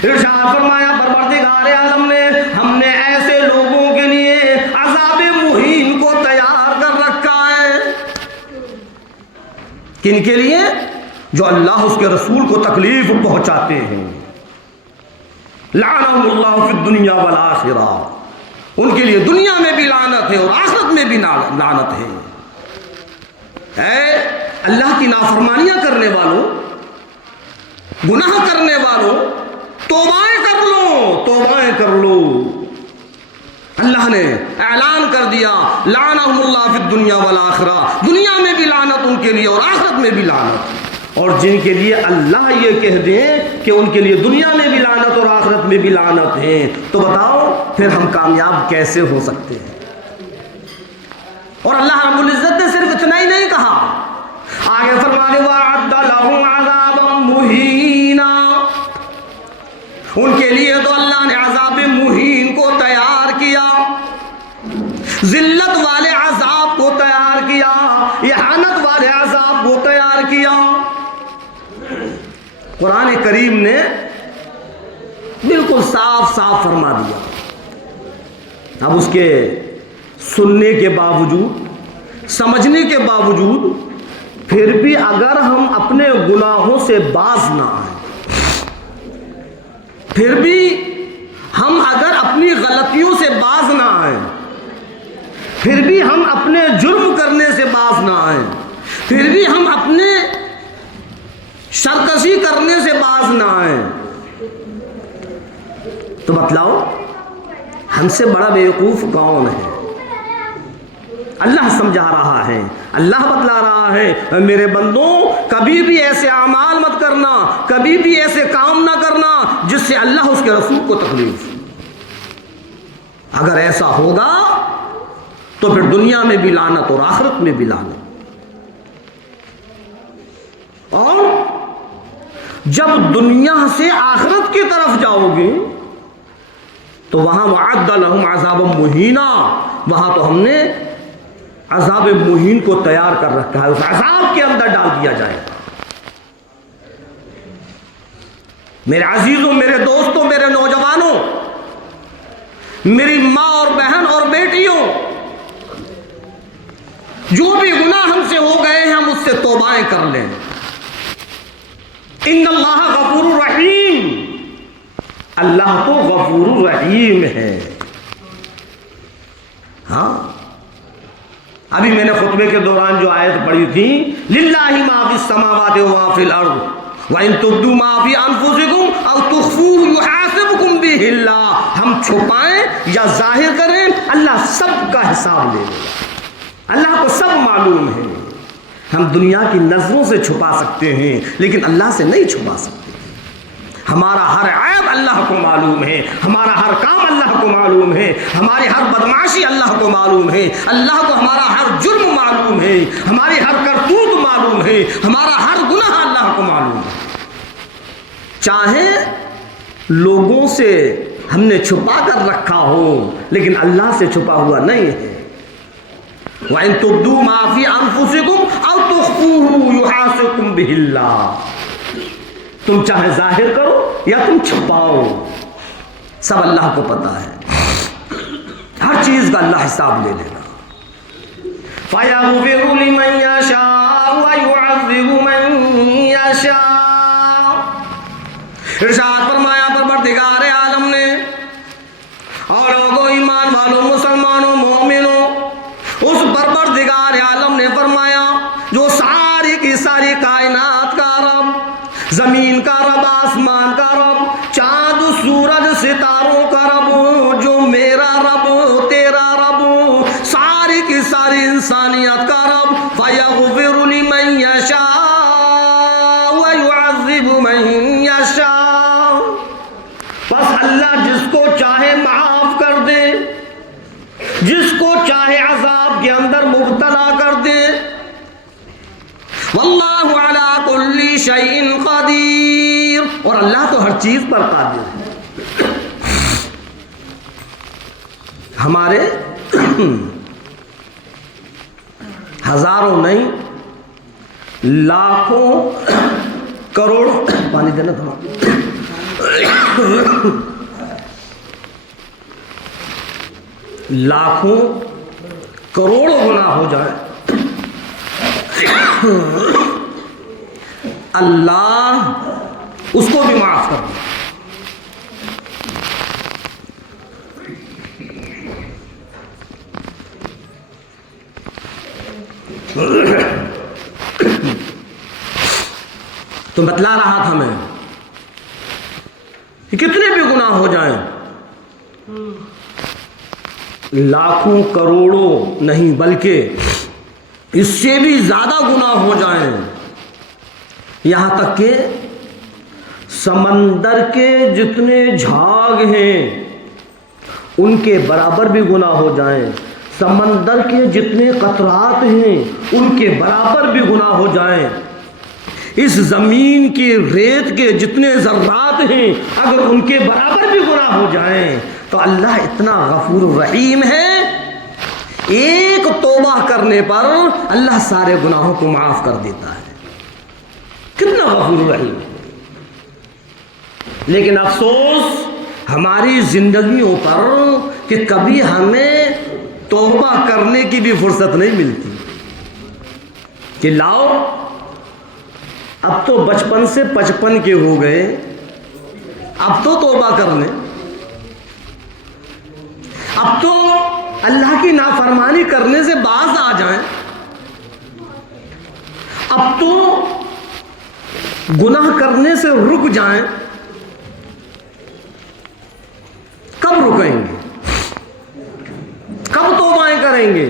ارشاد فرمایا پروردگار عالم نے، ہم نے ایسے لوگوں کے لیے عذاب مہین کو تیار کر رکھا ہے۔ کن کے لیے؟ جو اللہ اس کے رسول کو تکلیف پہنچاتے ہیں۔ لعنہم اللہ فی الدنیا والآخرہ، ان کے لیے دنیا میں بھی لعنت ہے اور آخرت میں بھی لعنت ہے۔ اے اللہ کی نافرمانیاں کرنے والوں، گناہ کرنے والوں، توبائیں کر لو، توبائیں کر لو۔ اللہ نے اعلان کر دیا، لعنہم اللہ فی الدنیا والآخرہ، دنیا میں بھی لعنت ان کے لیے اور آخرت میں بھی لعنت۔ اور جن کے لیے اللہ یہ کہہ دیں کہ ان کے لیے دنیا میں بھی لعنت اور آخرت میں بھی لعنت ہے، تو بتاؤ پھر ہم کامیاب کیسے ہو سکتے ہیں؟ اور اللہ رب العزت نے صرف اتنا ہی نہیں کہا، آگے فرمانے وَأَعَدَّ لَهُمْ عَذَابًا مُهِينًا، ان کے لیے تو اللہ نے عذاب مہین کو تیار کیا، ذلت والے عذاب کو تیار کیا، اہانت والے عذاب کو تیار کیا۔ قرآن کریم نے بالکل صاف صاف فرما دیا۔ اب اس کے سننے کے باوجود، سمجھنے کے باوجود، پھر بھی اگر ہم اپنے گناہوں سے باز نہ آئیں، پھر بھی ہم اگر اپنی غلطیوں سے باز نہ آئیں، پھر بھی ہم اپنے جرم کرنے سے باز نہ آئیں، پھر بھی ہم اپنے سرکشی کرنے سے باز نہ آئیں، تو بتلاؤ ہم سے بڑا بیوقوف کون ہے؟ اللہ سمجھا رہا ہے، اللہ بتلا رہا ہے، میرے بندوں کبھی بھی ایسے اعمال مت کرنا، کبھی بھی ایسے کام نہ کرنا جس سے اللہ اس کے رسول کو تکلیف۔ اگر ایسا ہوگا تو پھر دنیا میں بھی لعنت اور آخرت میں بھی لعنت۔ اور جب دنیا سے آخرت کی طرف جاؤ گے تو وہاں وَعَدَّ لَهُمْ عَذَابًا مُهِينًا، وہاں تو ہم نے عذاب مہین کو تیار کر رکھا ہے، اس عذاب کے اندر ڈال دیا جائے گا۔ میرے عزیزوں، میرے دوستوں، میرے نوجوانوں، میری ماں اور بہن اور بیٹیوں، جو بھی گناہ ہم سے ہو گئے ہیں ہم اس سے توبائیں کر لیں۔ ان اللہ غفور رحیم، اللہ تو غفور رحیم ہے۔ ہاں، ابھی میں نے خطبے کے دوران جو آیت پڑھی تھی، للہ ما فی السماوات وما فی الارض وَإِن تُبْدُوا مَا فِي أَنفُسِكُمْ أَوْ تُخْفُوهُ يُحَاسِبْكُم بِهِ اللَّهُ، ہم چھپائیں یا ظاہر کریں اللہ سب کا حساب لے لے گا، اللہ کو سب معلوم ہے۔ ہم دنیا کی نظروں سے چھپا سکتے ہیں لیکن اللہ سے نہیں چھپا سکتے۔ ہمارا ہر عیب اللہ کو معلوم ہے، ہمارا ہر کام اللہ کو معلوم ہے، ہماری ہر بدمعاشی اللہ کو معلوم ہے، اللہ کو ہمارا ہر جرم معلوم ہے، ہماری ہر کرتوت معلوم ہے، ہمارا ہر گناہ اللہ کو معلوم ہے۔ چاہے لوگوں سے ہم نے چھپا کر رکھا ہو لیکن اللہ سے چھپا ہوا نہیں ہے. وَإِن تُبْدُوا مَا فِي أَنفُسِكُمْ أَوْ تُخْفُوهُ يُحَاسِبْكُم بِهِ اللَّهُ. تم چاہے ظاہر کرو یا تم چھپاؤ، سب اللہ کو پتا ہے، ہر چیز کا اللہ حساب لے لے گا. فَيَغْفِرُ لِمَن يَشَاءُ وَيُعَذِّبُ مَن يَشَاءُ. ارشاد فرمایا پروردگار عالم نے، اور لوگوں ایمان والوں مسلمانوں مومنوں، اس پروردگار عالم نے فرمایا جو ساری کی ساری کائنات کا رب، زمین کا رب، آسمان کا رب، چاند سورج ستاروں کا رب، جو میرا رب تیرا رب، ساری کی ساری انسانیت کا رب. فَيَغْفِرُ لِمَن يَشَاءُ وَيُعَذِّبُ مَن يَشَاءُ. بس اللہ جس کو چاہے معاف کر دے، جس کو چاہے عذاب کے اندر مبتلا کر دے. واللہ علی کل شیء قدیر. اور اللہ تو ہر چیز پر قادر ہے. ہمارے ہزاروں نہیں لاکھوں کروڑوں، پانی دینا تھا، لاکھوں کروڑوں گناہ ہو جائے، اللہ اس کو بھی معاف کر دے. تو بتلا رہا تھا میں کہ کتنے بھی گناہ ہو جائیں، لاکھوں کروڑوں نہیں بلکہ اس سے بھی زیادہ گناہ ہو جائیں، یہاں تک کہ سمندر کے جتنے جھاگ ہیں ان کے برابر بھی گناہ ہو جائیں، سمندر کے جتنے قطرات ہیں ان کے برابر بھی گناہ ہو جائیں، اس زمین کی ریت کے جتنے ذرات ہیں اگر ان کے برابر بھی گناہ ہو جائیں تو اللہ اتنا غفور رحیم ہے، ایک توبہ کرنے پر اللہ سارے گناہوں کو معاف کر دیتا ہے. کتنا غفور رحیم ہے. لیکن افسوس ہماری زندگیوں پر کہ کبھی ہمیں توبہ کرنے کی بھی فرصت نہیں ملتی کہ لاؤ اب تو بچپن سے 55 کے ہو گئے، اب تو توبہ کر لیں، اب تو اللہ کی نافرمانی کرنے سے باز آ جائیں، اب تو گناہ کرنے سے رک جائیں. کب رکیں گے؟ کب توبائیں کریں گے؟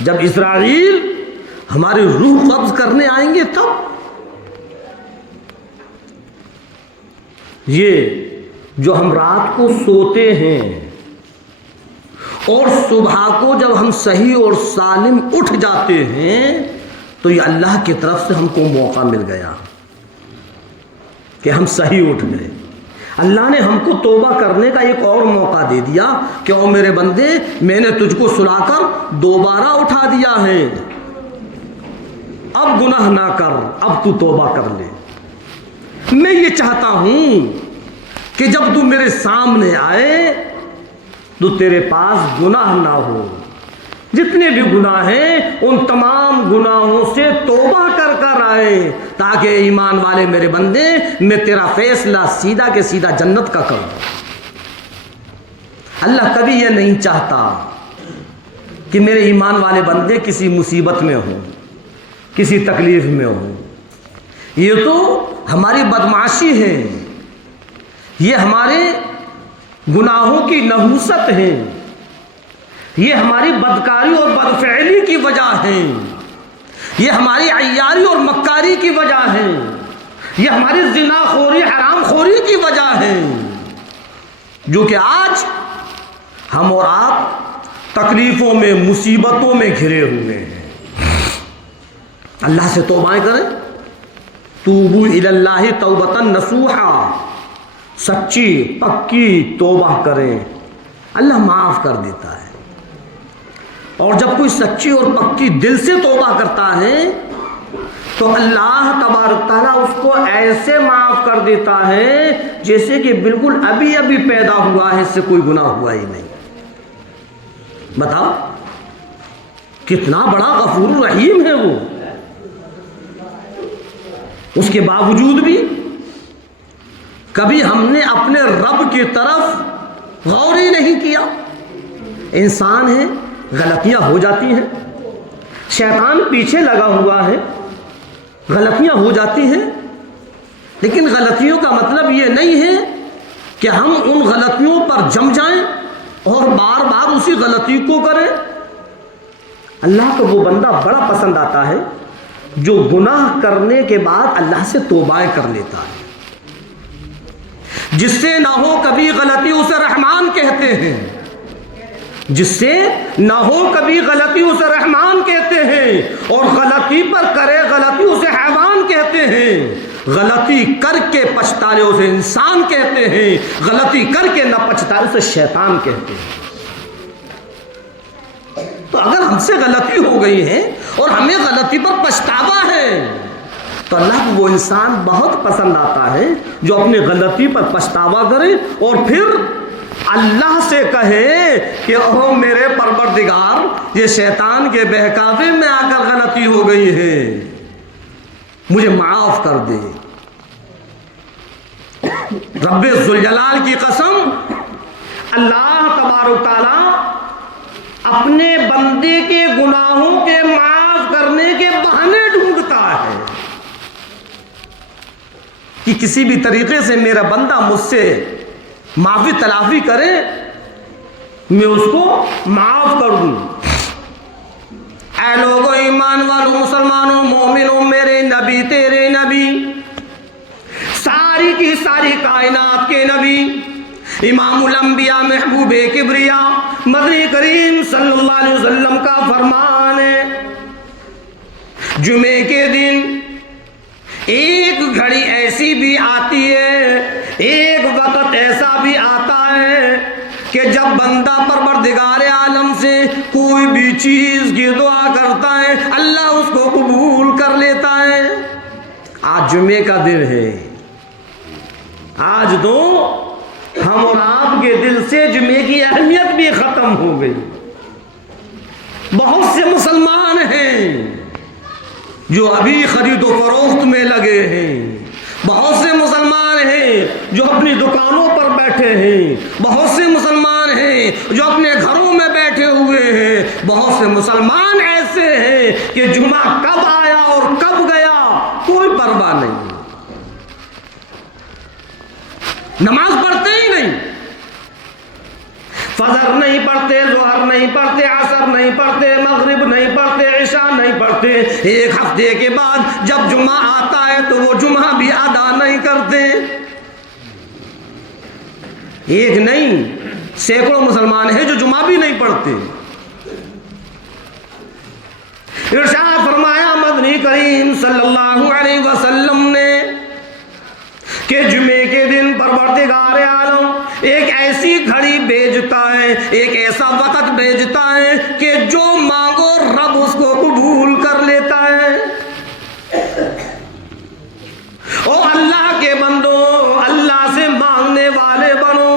جب اسرائیل ہماری روح قبض کرنے آئیں گے تب. یہ جو ہم رات کو سوتے ہیں اور صبح کو جب ہم صحیح اور سالم اٹھ جاتے ہیں تو یہ اللہ کی طرف سے ہم کو موقع مل گیا کہ ہم صحیح اٹھ گئے. اللہ نے ہم کو توبہ کرنے کا ایک اور موقع دے دیا کہ او میرے بندے، میں نے تجھ کو سلا کر دوبارہ اٹھا دیا ہے، اب گناہ نہ کر، اب تو توبہ کر لے. میں یہ چاہتا ہوں کہ جب تو میرے سامنے آئے تو تیرے پاس گناہ نہ ہو، جتنے بھی گناہ ہیں ان تمام گناہوں سے توبہ کر کر آئے تاکہ ایمان والے میرے بندے میں تیرا فیصلہ سیدھا کے سیدھا جنت کا کروں. اللہ کبھی یہ نہیں چاہتا کہ میرے ایمان والے بندے کسی مصیبت میں ہوں، کسی تکلیف میں ہوں. یہ تو ہماری بدمعاشی ہے، یہ ہمارے گناہوں کی نحوست ہے، یہ ہماری بدکاری اور بدفعلی کی وجہ ہے، یہ ہماری عیاری اور مکاری کی وجہ ہے، یہ ہماری زنا خوری حرام خوری کی وجہ ہے، جو کہ آج ہم اور آپ تکلیفوں میں مصیبتوں میں گھرے ہوئے ہیں. اللہ سے توبہ کریں، توبو الی اللہ توبۃ نصوحا، سچی پکی توبہ کریں، اللہ معاف کر دیتا ہے۔ اور جب کوئی سچی اور پکی دل سے توبہ کرتا ہے تو اللہ تبارک تعالیٰ اس کو ایسے معاف کر دیتا ہے جیسے کہ بالکل ابھی ابھی پیدا ہوا ہے، اس سے کوئی گناہ ہوا ہی نہیں۔ بتاؤ کتنا بڑا غفور رحیم ہے وہ، اس کے باوجود بھی کبھی ہم نے اپنے رب کی طرف غور ہی نہیں کیا۔ انسان ہے، غلطیاں ہو جاتی ہیں، شیطان پیچھے لگا ہوا ہے، غلطیاں ہو جاتی ہیں، لیکن غلطیوں کا مطلب یہ نہیں ہے کہ ہم ان غلطیوں پر جم جائیں اور بار بار اسی غلطی کو کریں۔ اللہ کو وہ بندہ بڑا پسند آتا ہے جو گناہ کرنے کے بعد اللہ سے توبہ کر لیتا ہے، جس سے نہ ہو کبھی غلطی اسے رحمان کہتے ہیں، جس سے نہ ہو کبھی غلطی اسے رحمان کہتے ہیں، اور غلطی پر کرے غلطی اسے حیوان کہتے ہیں، غلطی کر کے پچھتانے اسے انسان کہتے ہیں، غلطی کر کے نہ پچھتانے اسے شیطان کہتے ہیں۔ تو اگر ہم سے غلطی ہو گئی ہے اور ہمیں غلطی پر پچھتاوا ہے تو اللہ کو وہ انسان بہت پسند آتا ہے جو اپنی غلطی پر پچھتاوا کرے اور پھر اللہ سے کہے کہ اوہ میرے پروردگار، یہ شیطان کے بہکاوے میں آ کر غلطی ہو گئی ہے، مجھے معاف کر دے۔ رب ذوالجلال کی قسم، اللہ تبارک تعالیٰ اپنے بندے کے گناہوں کے معاف کرنے کے بہانے ڈھونڈتا ہے کہ کسی بھی طریقے سے میرا بندہ مجھ سے معافی تلافی کرے، میں اس کو معاف کر دوں۔ اے لوگو ایمان والوں، مسلمانوں، مومنوں، میرے نبی تیرے نبی، ساری کی ساری کائنات کے نبی، امام الانبیاء محبوب کبریا مدنی کریم صلی اللہ علیہ وسلم کا فرمان ہے، جمعے کے دن ایک گھڑی ایسی بھی آتی ہے، ایک وقت ایسا بھی آتا ہے کہ جب بندہ پروردگار عالم سے کوئی بھی چیز کی دعا کرتا ہے اللہ اس کو قبول کر لیتا ہے۔ آج جمعے کا دن ہے، آج تو ہم اور آپ کے دل سے جمعے کی اہمیت بھی ختم ہو گئی۔ بہت سے مسلمان ہیں جو ابھی خرید و فروخت میں لگے ہیں، بہت سے مسلمان ہیں جو اپنی دکانوں پر بیٹھے ہیں، بہت سے مسلمان ہیں جو اپنے گھروں میں بیٹھے ہوئے ہیں، بہت سے مسلمان ایسے ہیں کہ جمعہ کب آیا اور کب گیا کوئی پرواہ نہیں، نماز پڑھتے ہی نہیں، فجر نہیں پڑھتے، ظہر نہیں پڑھتے، عصر نہیں پڑھتے، مغرب نہیں پڑھتے، عشاء نہیں پڑھتے، ایک ہفتے کے بعد جب جمعہ آتا ہے تو وہ جمعہ بھی ادا نہیں کرتے۔ ایک نہیں، سینکڑوں مسلمان ہیں جو جمعہ بھی نہیں پڑھتے۔ ارشاد فرمایا مدنی کریم صلی اللہ علیہ وسلم نے کہ جمعے کے دن پروردگار عالم ایک ایسی گھڑی بھیجتا ہے، ایک ایسا وقت بھیجتا ہے کہ جو مانگو رب اس کو قبول کر لیتا ہے۔ او اللہ کے بندو، اللہ سے مانگنے والے بنو،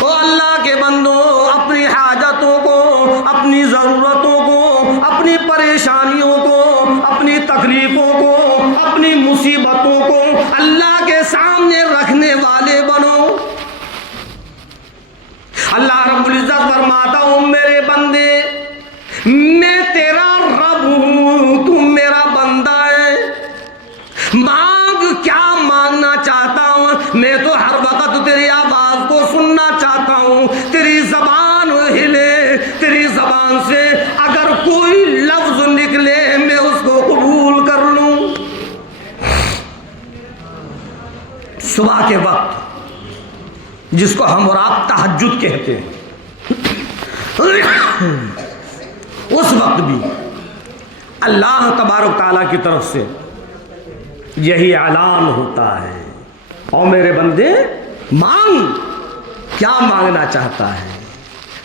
او اللہ کے بندو اپنی حاجتوں کو، اپنی ضرورتوں کو، اپنی پریشانیوں کو، اپنی تکلیفوں کو، اپنی مصیبتوں کو اللہ کے سامنے رکھنے والے بنو۔ اللہ رب العزت فرماتا ہوں میرے بندے، میں تیرا رب ہوں، تو میرا بندہ ہے، مانگ کیا مانگنا چاہتا ہوں، میں تو ہر وقت تیری آواز کو سننا چاہتا ہوں، تیری زبان ہلے، تیری زبان سے اگر کوئی لفظ نکلے میں اس کو قبول کر لوں۔ صبح کے وقت جس کو ہم اور آپ تہجد کہتے ہیں، اس وقت بھی اللہ تبارک تعالیٰ کی طرف سے یہی اعلان ہوتا ہے۔ اور میرے بندے مانگ، کیا مانگنا چاہتا ہے؟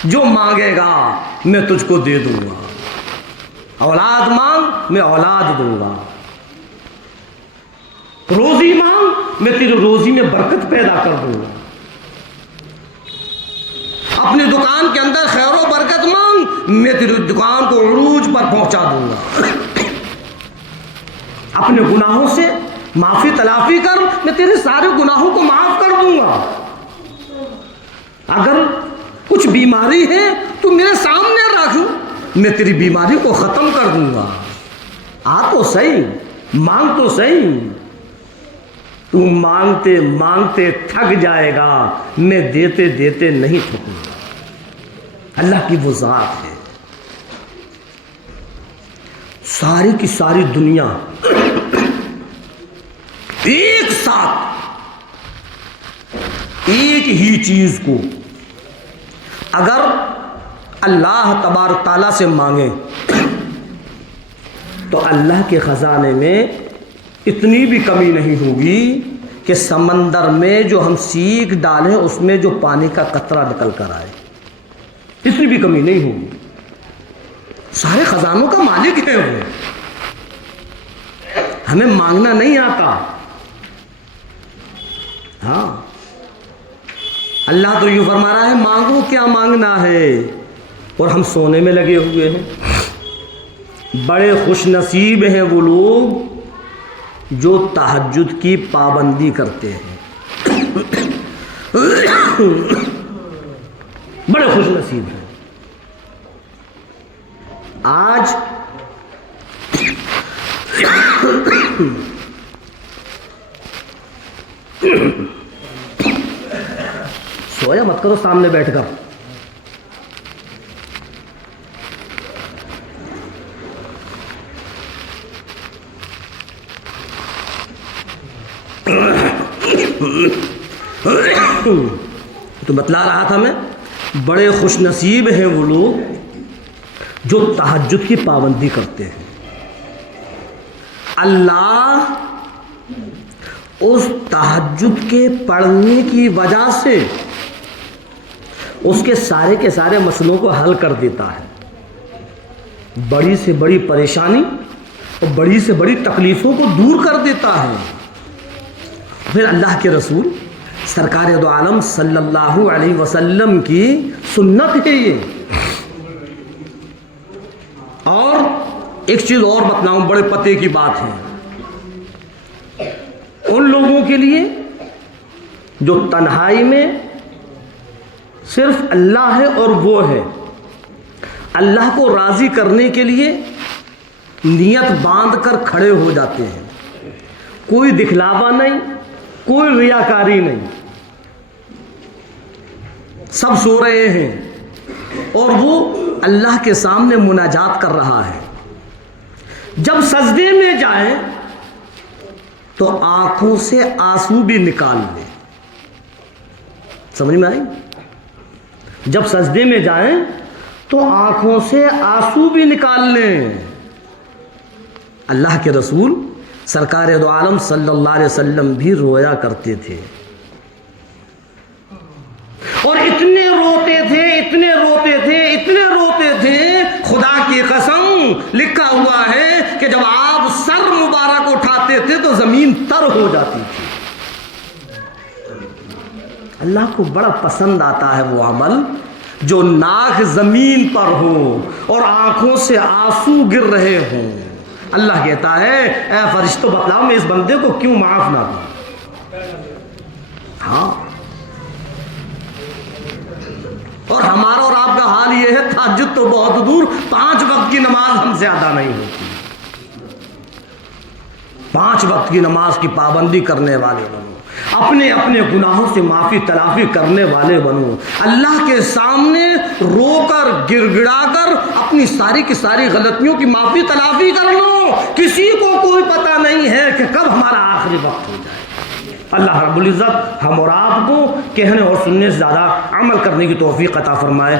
جو مانگے گا میں تجھ کو دے دوں گا۔ اولاد مانگ، میں اولاد دوں گا۔ روزی مانگ، میں تیری روزی میں برکت پیدا کر دوں گا۔ اپنی دکان کے اندر خیر و برکت مانگ، میں تیری دکان کو عروج پر پہنچا دوں گا۔ اپنے گناہوں سے معافی تلافی کر، میں تیرے سارے گناہوں کو معاف کر دوں گا۔ اگر کچھ بیماری ہے تو میرے سامنے رکھ، میں تیری بیماری کو ختم کر دوں گا۔ آ تو صحیح، مانگ تو صحیح۔ تو مانگتے مانگتے تھک جائے گا، میں دیتے دیتے نہیں تھکوں گا۔ اللہ کی وہ ذات ہے، ساری کی ساری دنیا ایک ساتھ ایک ہی چیز کو اگر اللہ تبارک تعالیٰ سے مانگے تو اللہ کے خزانے میں اتنی بھی کمی نہیں ہوگی کہ سمندر میں جو ہم سیکھ ڈالیں اس میں جو پانی کا قطرہ نکل کر آئے، اتنی بھی کمی نہیں ہوگی۔ سارے خزانوں کا مالک ہے وہ، ہمیں مانگنا نہیں آتا۔ ہاں، اللہ تو یوں فرما رہا ہے مانگو کیا مانگنا ہے، اور ہم سونے میں لگے ہوئے ہیں۔ بڑے خوش نصیب ہیں وہ لوگ جو تہجد کی پابندی کرتے ہیں، بڑے خوش نصیب ہیں۔ آج سویا مت کرو سامنے بیٹھ کر، تو بتلا رہا تھا میں، بڑے خوش نصیب ہیں وہ لوگ جو تہجد کی پابندی کرتے ہیں۔ اللہ اس تہجد کے پڑھنے کی وجہ سے اس کے سارے مسئلوں کو حل کر دیتا ہے، بڑی سے بڑی پریشانی اور بڑی سے بڑی تکلیفوں کو دور کر دیتا ہے۔ پھر اللہ کے رسول سرکار دو عالم صلی اللہ علیہ وسلم کی سنت ہے یہ۔ اور ایک چیز اور بتلاؤں، بڑے پتے کی بات ہے ان لوگوں کے لیے جو تنہائی میں صرف اللہ ہے اور وہ ہے، اللہ کو راضی کرنے کے لیے نیت باندھ کر کھڑے ہو جاتے ہیں، کوئی دکھلاوا نہیں، کوئی ریاکاری نہیں، سب سو رہے ہیں اور وہ اللہ کے سامنے مناجات کر رہا ہے۔ جب سجدے میں جائیں تو آنکھوں سے آنسو بھی نکال لیں، سمجھ میں آئی؟ جب سجدے میں جائیں تو آنکھوں سے آنسو بھی نکال لیں۔ اللہ کے رسول سرکار دو عالم صلی اللہ علیہ وسلم بھی رویا کرتے تھے، اور اتنے روتے تھے، اتنے روتے تھے، اتنے روتے تھے، خدا کی قسم لکھا ہوا ہے کہ جب آپ سر مبارک اٹھاتے تھے تو زمین تر ہو جاتی تھی۔ اللہ کو بڑا پسند آتا ہے وہ عمل جو ناک زمین پر ہو اور آنکھوں سے آنسو گر رہے ہوں۔ اللہ کہتا ہے اے فرشتوں بتلاؤ میں اس بندے کو کیوں معاف نہ دوں۔ ہاں، اور ہمارا اور آپ کا حال یہ ہے، تہجد تو بہت دور، 5 وقت کی نماز ہم سے ادا نہیں ہوتی۔ 5 وقت کی نماز کی پابندی کرنے والے بنو، اپنے اپنے گناہوں سے معافی تلافی کرنے والے بنو، اللہ کے سامنے رو کر گر گڑا کر اپنی ساری کی ساری غلطیوں کی معافی تلافی کر لو۔ کسی کو کوئی پتہ نہیں ہے کہ کب ہمارا آخری وقت ہو جائے۔ اللہ رب العزت ہم اور آپ کو کہنے اور سننے سے زیادہ عمل کرنے کی توفیق عطا فرمائے۔